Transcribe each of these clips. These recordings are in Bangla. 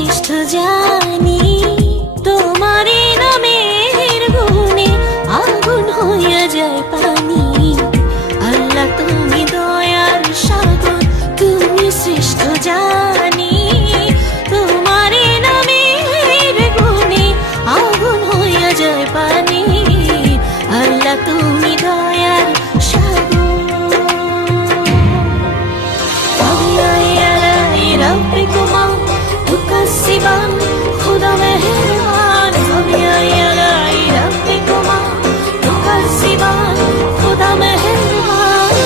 শ্রেষ্ঠ জানি, তোমারই নামের গুণে আগুন হইয়া যায় পানি। আল্লাহ তুমি দয়ার সাগর, তুমি শ্রেষ্ঠ জানি, তোমারই নামের গুণে আগুন হইয়া যায় পানি। আল্লাহ তুমি দয়ার সাগর। ربكما تكذبان خدا مهربان فبأي ربكما تكذبان خدا مهربان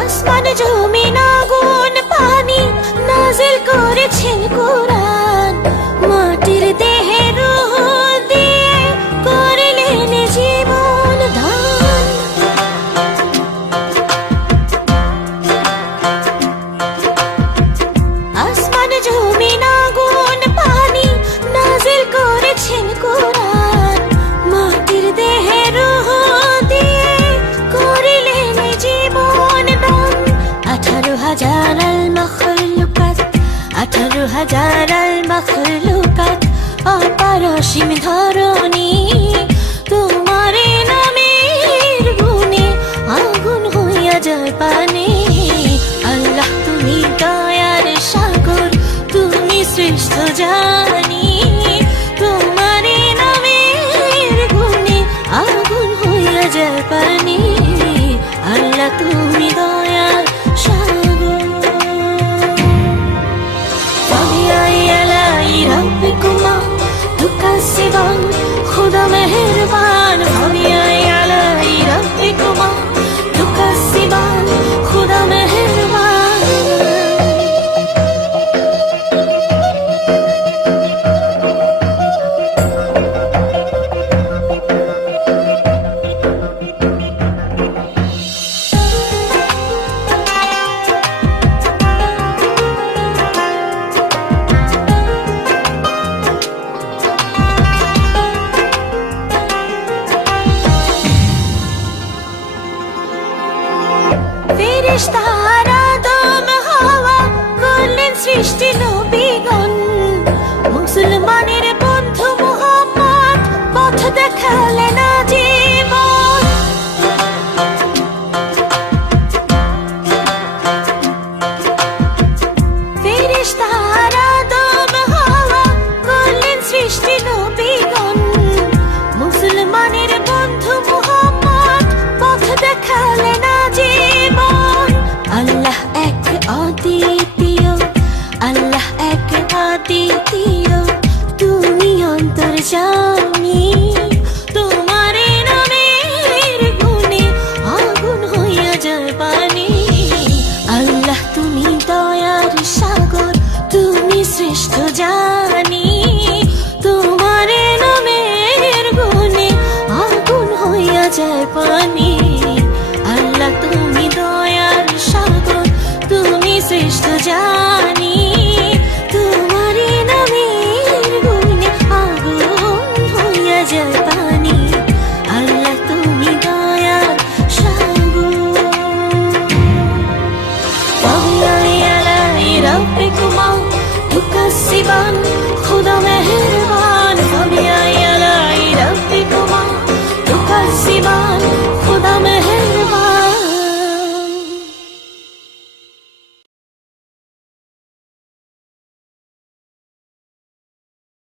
আসমান জমিন আগুন পানি নাজিল করেছেন কোরআন, মাটির দেহে রূহ দিয়ে করলেন জীবন দান। আসমান জমিন আগুন পানি নাজিল করেছেন কোরআন, মাটির দেহে রূহ দিয়ে করলেন জীবন দান। 18,000 المخلوقات 18,000 المخلوقات অপারসীম ধরণী, তোমারে নামের গুণে আগুন হইয়া যায় পানি। আল্লাহ তুমি দয়ার সাগর, তুমি শ্রেষ্ঠ জানি, তোমারে নামের গুণে আগুন হইয়া যায় পানি। আল্লাহ তুমি দয়ার সাগর। فبأي آلاء ربكما تكذبان خدا مهربان